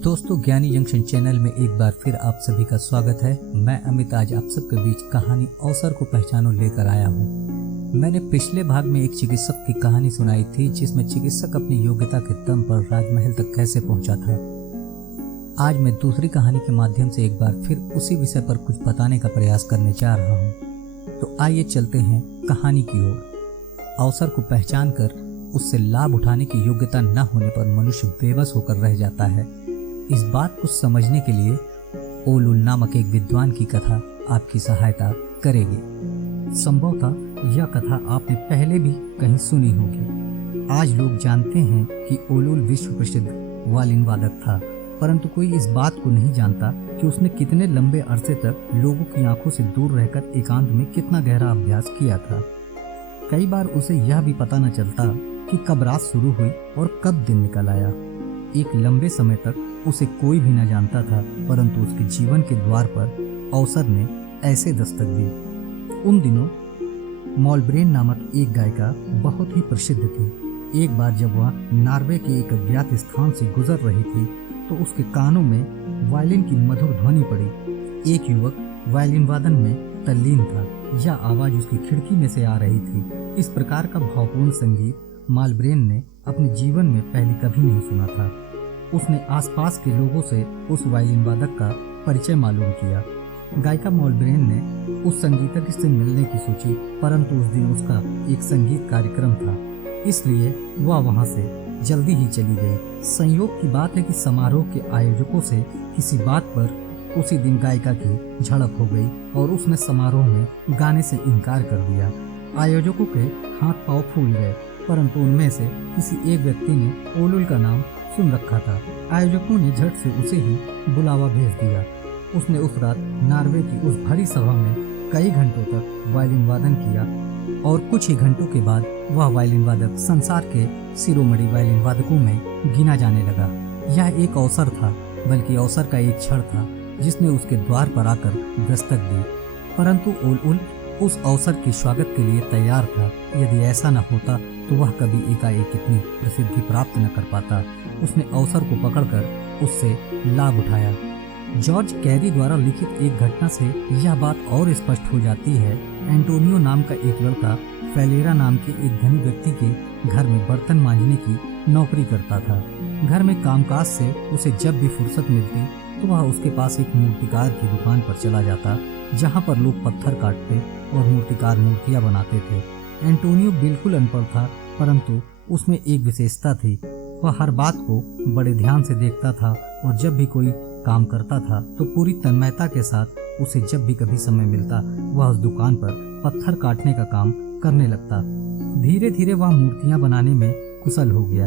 दोस्तों, ज्ञानी junction channel में एक बार फिर आप सभी का स्वागत है। मैं अमित आज आप सबके बीच कहानी अवसर को पहचानो लेकर आया हूँ। मैंने पिछले भाग में एक चिकित्सक की कहानी सुनाई थी, जिसमें चिकित्सक अपनी योग्यता के दम पर राजमहल तक कैसे पहुंचा था। आज मैं दूसरी कहानी के माध्यम से एक बार फिर उसी विषय पर कुछ बताने का प्रयास करने जा रहा हूँ। तो आइए चलते हैं कहानी की ओर। अवसर को पहचान कर उससे लाभ उठाने की योग्यता न होने पर मनुष्य बेबस होकर रह जाता है। इस बात को समझने के लिए ओलूल नामक एक विद्वान की कथा आपकी सहायता करेगी। संभवतः यह कथा आपने पहले भी कहीं सुनी होगी। आज लोग जानते हैं कि ओलूल विश्व प्रसिद्ध वायलिन वादक था, परंतु कोई इस बात को नहीं जानता कि उसने कितने लंबे अरसे तक लोगों की आंखों से दूर रहकर एकांत में कितना गहरा अभ्यास किया था। कई बार उसे यह भी पता न चलता कि कब रात शुरू हुई और कब दिन निकल आया। एक लंबे समय तक उसे कोई भी न जानता था, परंतु उसके जीवन के द्वार पर अवसर ने ऐसे दस्तक दी। उन दिनों मॉलब्रेन नामक एक गायिका बहुत ही प्रसिद्ध थी। एक बार जब वह नॉर्वे के एक अज्ञात स्थान से गुजर रही थी, तो उसके कानों में वायलिन की मधुर ध्वनि पड़ी। एक युवक वायलिन वादन में तल्लीन था। यह आवाज उसकी खिड़की में से आ रही थी। इस प्रकार का भावपूर्ण संगीत मॉलब्रेन ने अपने जीवन में पहले कभी नहीं सुना था। उसने आसपास के लोगों से उस वायलिन वादक का परिचय मालूम किया। गायिका मॉलब्रेन ने उस संगीतज्ञ से मिलने की सोची, परंतु उस दिन उसका एक संगीत कार्यक्रम था, इसलिए वह वहां से जल्दी ही चली गई। संयोग की बात है कि समारोह के आयोजकों से किसी बात पर उसी दिन गायिका की झड़प हो गई और उसने समारोह में गाने से इनकार कर दिया। आयोजकों के हाथ पांव फूल गए, परंतु उनमें से किसी एक व्यक्ति ने ओलूल का नाम सुन रखा था। आयोजकों ने झट से उसे ही बुलावा भेज दिया। उसने उस रात नॉर्वे की उस भरी सभा में कई घंटों तक वायलिन वादन किया और कुछ ही घंटों के बाद वह वायलिन वादक संसार के शिरोमणि वायलिन वादकों में गिना जाने लगा। यह एक अवसर था, बल्कि अवसर का एक क्षण था जिसने उसके द्वार पर आकर दस्तक दी, परंतु ओलूल उस अवसर के स्वागत के लिए तैयार था। यदि ऐसा न होता तो वह कभी एकाएक इतनी प्रसिद्धि प्राप्त न कर पाता। उसने अवसर को पकड़कर उससे लाभ उठाया। जॉर्ज कैरी द्वारा लिखित एक घटना से यह बात और स्पष्ट हो जाती है। एंटोनियो नाम का एक लड़का फेलेरा नाम के एक धनी व्यक्ति के घर में बर्तन मांजने की नौकरी करता था। घर में कामकाज से उसे जब भी फुर्सत मिलती तो वह उसके पास एक मूर्तिकार की दुकान पर चला जाता, जहाँ पर लोग पत्थर काटते और मूर्तिकार मूर्तियाँ बनाते थे। एंटोनियो बिल्कुल अनपढ़ था, परंतु उसमें एक विशेषता थी। वह हर बात को बड़े ध्यान से देखता था और जब भी कोई काम करता था तो पूरी तन्मयता के साथ उसे जब भी कभी समय मिलता वह उस दुकान पर पत्थर काटने का काम करने लगता। धीरे धीरे वह मूर्तियां बनाने में कुशल हो गया।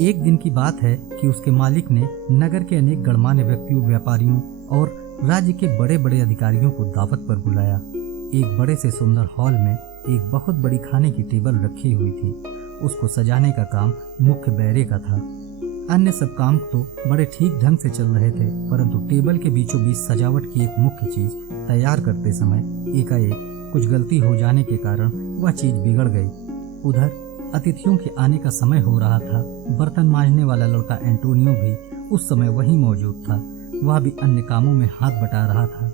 एक दिन की बात है कि उसके मालिक ने नगर के अनेक गणमान्य व्यक्तियों, व्यापारियों और राज्य के बड़े बड़े अधिकारियों को दावत पर बुलाया। एक बड़े से सुंदर हॉल में एक बहुत बड़ी खाने की टेबल रखी हुई थी। उसको सजाने का काम मुख्य बैरे का था। अन्य सब काम तो बड़े ठीक ढंग से चल रहे थे, परंतु टेबल के बीचों बीच सजावट की एक मुख्य चीज तैयार करते समय एकाएक कुछ गलती हो जाने के कारण वह चीज बिगड़ गई। उधर अतिथियों के आने का समय हो रहा था। बर्तन मांजने वाला लड़का एंटोनियो भी उस समय वहीं मौजूद था। वह भी अन्य कामों में हाथ बटा रहा था।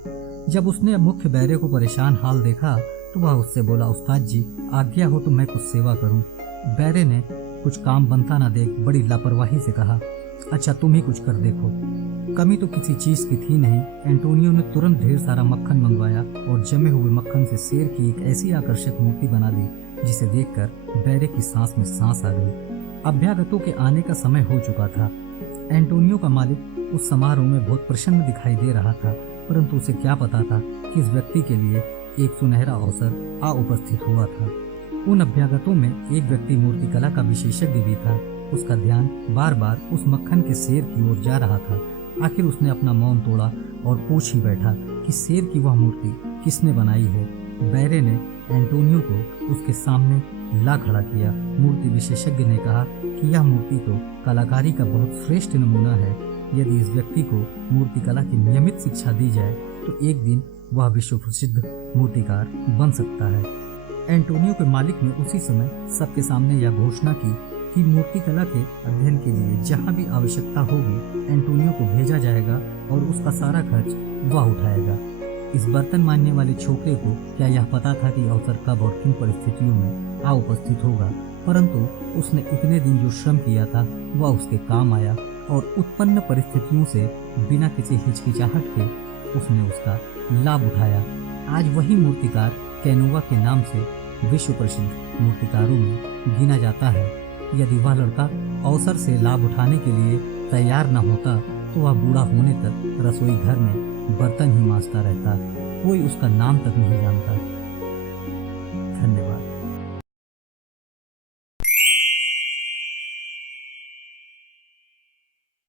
जब उसने मुख्य बैरे को परेशान हाल देखा तो वह उससे बोला, उस्ताद जी, आज्ञा हो तो मैं कुछ सेवा करूं। बैरे ने कुछ काम बनता न देख बड़ी लापरवाही से कहा, अच्छा तुम ही कुछ कर देखो। कमी तो किसी चीज की थी नहीं। एंटोनियो ने तुरंत ढेर सारा मक्खन मंगवाया और जमे हुए मक्खन से शेर की एक ऐसी आकर्षक मूर्ति बना दी जिसे देखकर बैरे की सांस में सांस आ गई। अभ्यागतों के आने का समय हो चुका था। एंटोनियो का मालिक उस समारोह में बहुत प्रसन्न दिखाई दे रहा था, परंतु उसे क्या पता था कि इस व्यक्ति के लिए एक सुनहरा अवसर आ उपस्थित हुआ था। उन अभ्यागतों में एक व्यक्ति मूर्तिकला का विशेषज्ञ भी था। उसका ध्यान बार बार उस मक्खन के शेर की ओर जा रहा था। आखिर उसने अपना मौन तोड़ा और पूछ ही बैठा कि शेर की वह मूर्ति किसने बनाई है। बैरे ने एंटोनियो को उसके सामने ला खड़ा किया। मूर्ति विशेषज्ञ ने कहा कि यह मूर्ति तो कलाकारी का बहुत श्रेष्ठ नमूना है। यदि इस व्यक्ति को मूर्तिकला की नियमित शिक्षा दी जाए तो एक दिन वह विश्व प्रसिद्ध मूर्तिकार बन सकता है। एंटोनियो के मालिक ने उसी समय सबके सामने यह घोषणा की कि मूर्तिकला के अध्ययन के लिए जहाँ भी आवश्यकता होगी एंटोनियो को भेजा जाएगा और उसका सारा खर्च वह उठाएगा। इस बर्तन मानने वाले छोकरे को क्या यह पता था कि अवसर कब और किन परिस्थितियों में आ उपस्थित होगा, परंतु उसने इतने दिन जो श्रम किया था वह उसके काम आया और उत्पन्न परिस्थितियों से बिना किसी हिचकिचाहट के उसने उसका लाभ उठाया। आज वही मूर्तिकार कैनोवा के नाम से विश्व प्रसिद्ध मूर्तिकारों में गिना जाता है। यदि वह लड़का अवसर से लाभ उठाने के लिए तैयार न होता तो वह बूढ़ा होने तक रसोई घर में बर्तन ही मांजता रहता, कोई उसका नाम तक नहीं जानता।